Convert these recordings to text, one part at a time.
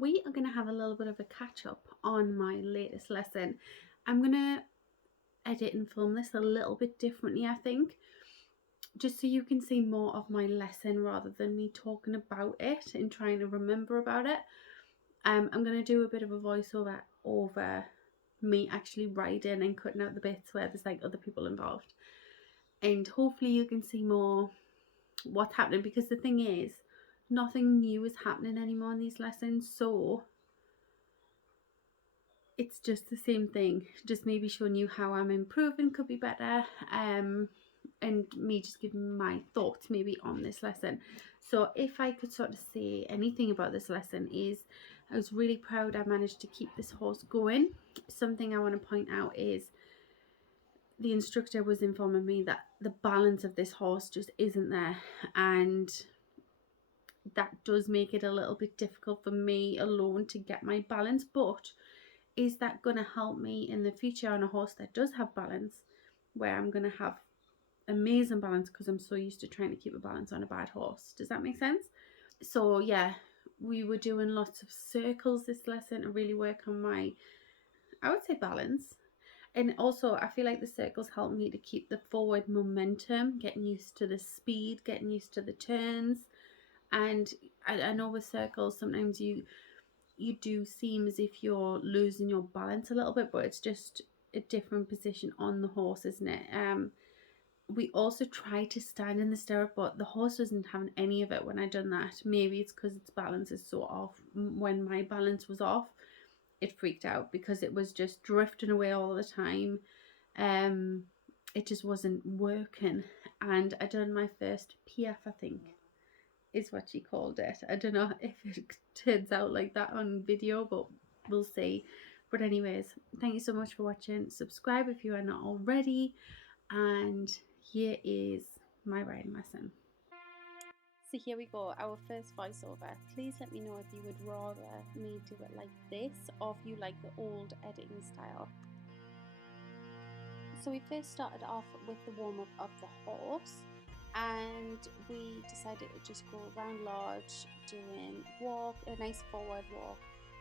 we are going to have a little bit of a catch up on my latest lesson. I'm going to edit and film this a little bit differently, I think, just so you can see more of my lesson rather than me talking about it and trying to remember about it. I'm going to do a bit of a voiceover over me actually riding and cutting out the bits where there's like other people involved, and hopefully you can see more what's happening, because the thing is, nothing new is happening anymore in these lessons, so it's just the same thing, just maybe showing you how I'm improving, could be better, and me just giving my thoughts maybe on this lesson. So if I could sort of say anything about this lesson, is I was really proud I managed to keep this horse going. Something I want to point out is the instructor was informing me that the balance of this horse just isn't there, and that does make it a little bit difficult for me alone to get my balance. But is that going to help me in the future on a horse that does have balance, where I'm going to have amazing balance because I'm so used to trying to keep a balance on a bad horse? Does that make sense? So yeah, we were doing lots of circles this lesson to really work on my, I would say, balance. And also I feel like the circles help me to keep the forward momentum, getting used to the speed, getting used to the turns. And I know with circles sometimes you do seem as if you're losing your balance a little bit, but it's just a different position on the horse, isn't it? We also try to stand in the stirrup, but the horse doesn't have any of it when I done that. Maybe it's because its balance is so off. When my balance was off, it freaked out because it was just drifting away all the time. It just wasn't working, and I done my first PF, I think is what she called it. I don't know if it turns out like that on video, but we'll see. But anyways, thank you so much for watching. Subscribe if you are not already, and here is my riding lesson. So here we go, our first voiceover. Please let me know if you would rather me do it like this or if you like the old editing style. So we first started off with the warm-up of the horse, and we decided to just go around lodge doing a nice forward walk,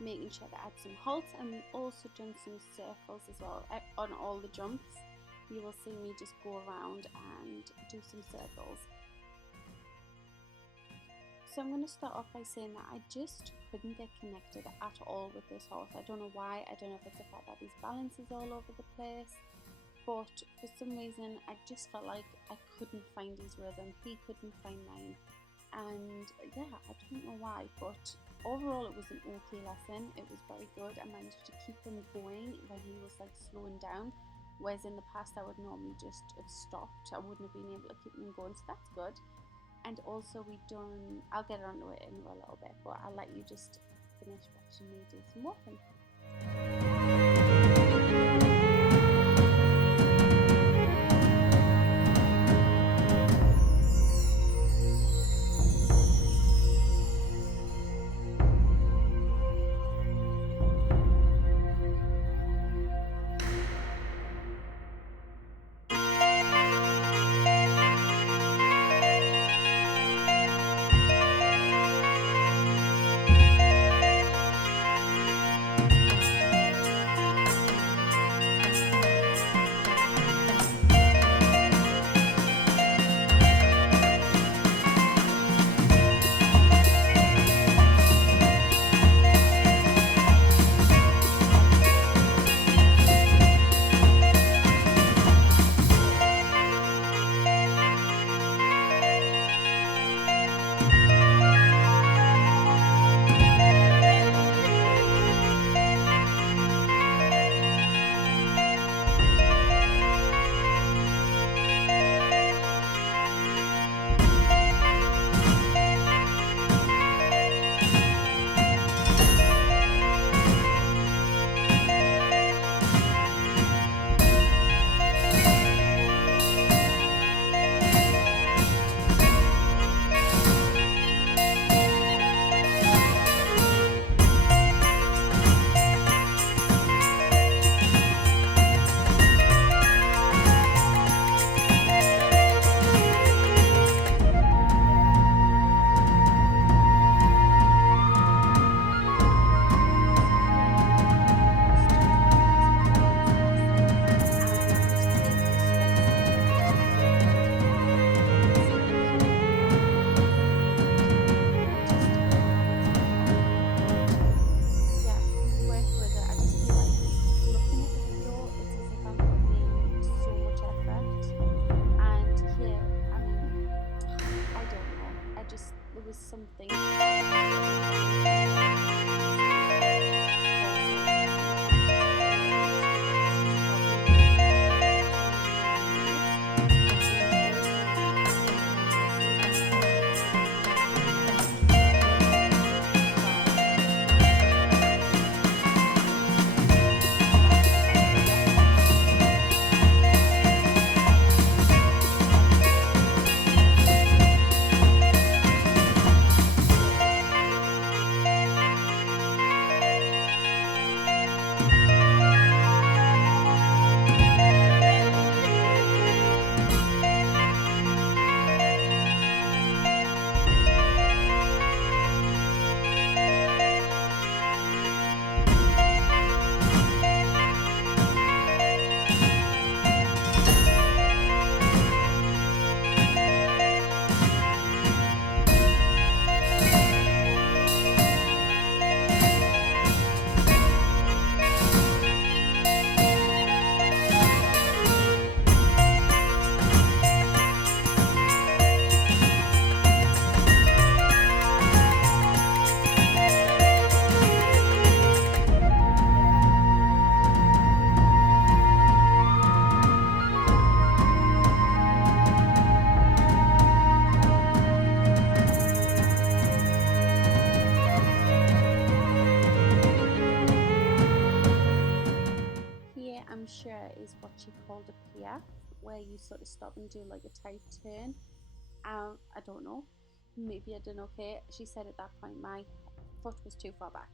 making sure to add some halts, and we also done some circles as well. On all the jumps you will see me just go around and do some circles. So I'm going to start off by saying that I just couldn't get connected at all with this horse. I don't know why. I don't know if it's the fact that his balance is all over the place, but for some reason I just felt like I couldn't find his rhythm, he couldn't find mine, and yeah, I don't know why, but overall it was an okay lesson. It was very good. I managed to keep him going when he was like slowing down, whereas in the past I would normally just have stopped. I wouldn't have been able to keep him going, so that's good. And also I'll get onto it in a little bit, but I'll let you just finish watching me do some walking. is what she called a piaffe, where you sort of stop and do like a tight turn. I don't know, maybe I did okay. She said at that point my foot was too far back,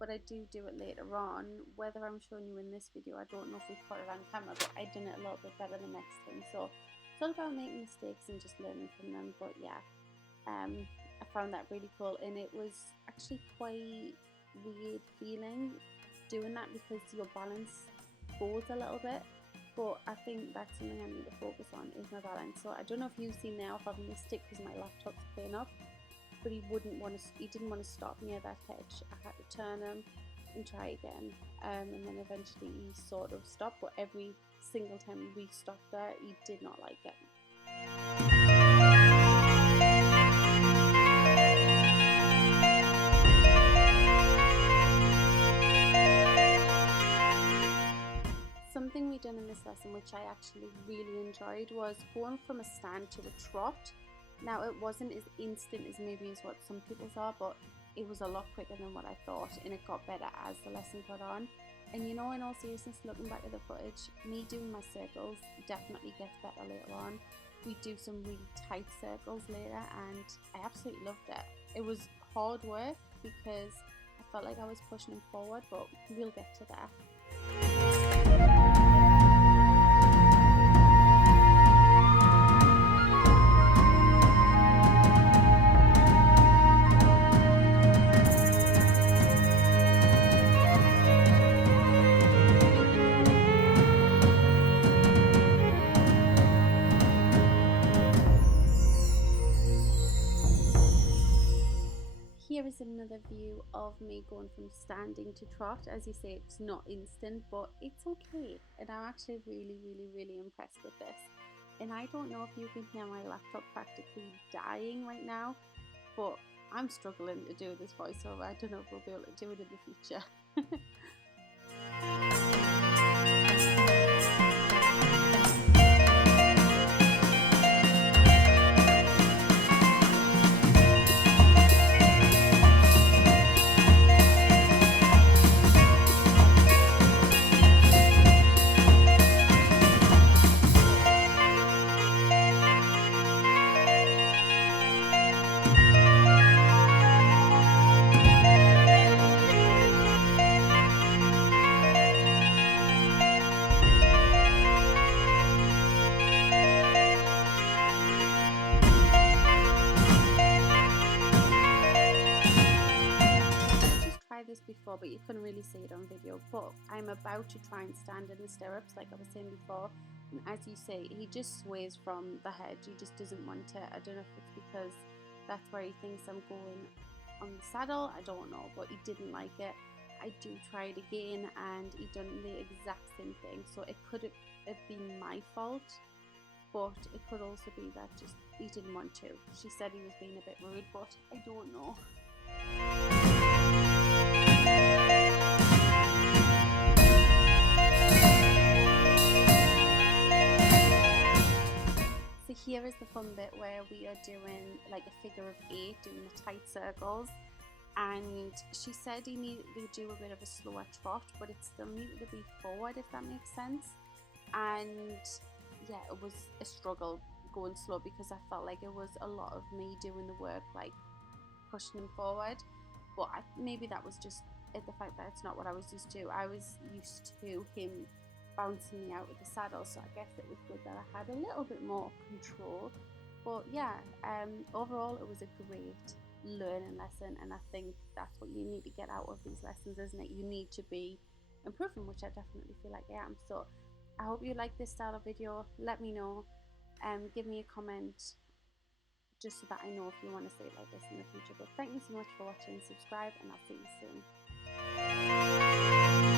but I do it later on. Whether I'm showing you in this video, I don't know if we caught it on camera, but I done it a little bit better the next time. So it's all about making mistakes and just learning from them. But yeah, I found that really cool, and it was actually quite weird feeling doing that because your balance goes a little bit. But I think that's something I need to focus on, is my balance. So I don't know if you've seen now if I've missed it because my laptop's playing up, but he didn't want to stop near that hedge. I had to turn him and try again, and then eventually he sort of stopped, but every single time we stopped there, he did not like it. Something we done in this lesson, which I actually really enjoyed, was going from a stand to a trot. Now, it wasn't as instant as maybe as what some people's are, but it was a lot quicker than what I thought, and it got better as the lesson got on. And you know, in all seriousness, looking back at the footage, me doing my circles definitely gets better later on. We do some really tight circles later, and I absolutely loved it. It was hard work because I felt like I was pushing him forward, but we'll get to that. Here is another view of me going from standing to trot. As you say, it's not instant, but it's okay. And I'm actually really impressed with this. And I don't know if you can hear my laptop practically dying right now, but I'm struggling to do this voiceover. I don't know if we'll be able to do it in the future. This before, but you couldn't really see it on video, but I'm about to try and stand in the stirrups like I was saying before, and as you say, he just sways from the hedge. He just doesn't want to. I don't know if it's because that's where he thinks I'm going on the saddle, I don't know, but he didn't like it. I do try it again and he done the exact same thing, so it could have been my fault, but it could also be that just he didn't want to. She said he was being a bit rude, but I don't know. So here is the fun bit where we are doing like a figure of 8, doing the tight circles, and she said he needed to do a bit of a slower trot, but it still needed to be forward, if that makes sense. And yeah, it was a struggle going slow because I felt like it was a lot of me doing the work, like pushing him forward, but maybe that was just the fact that it's not what I was used to. I was used to him bouncing me out of the saddle, so I guess it was good that I had a little bit more control. But yeah, overall it was a great learning lesson, and I think that's what you need to get out of these lessons, isn't it? You need to be improving, which I definitely feel like I am. So I hope you like this style of video. Let me know, give me a comment just so that I know if you want to see it like this in the future. But thank you so much for watching, subscribe, and I'll see you soon.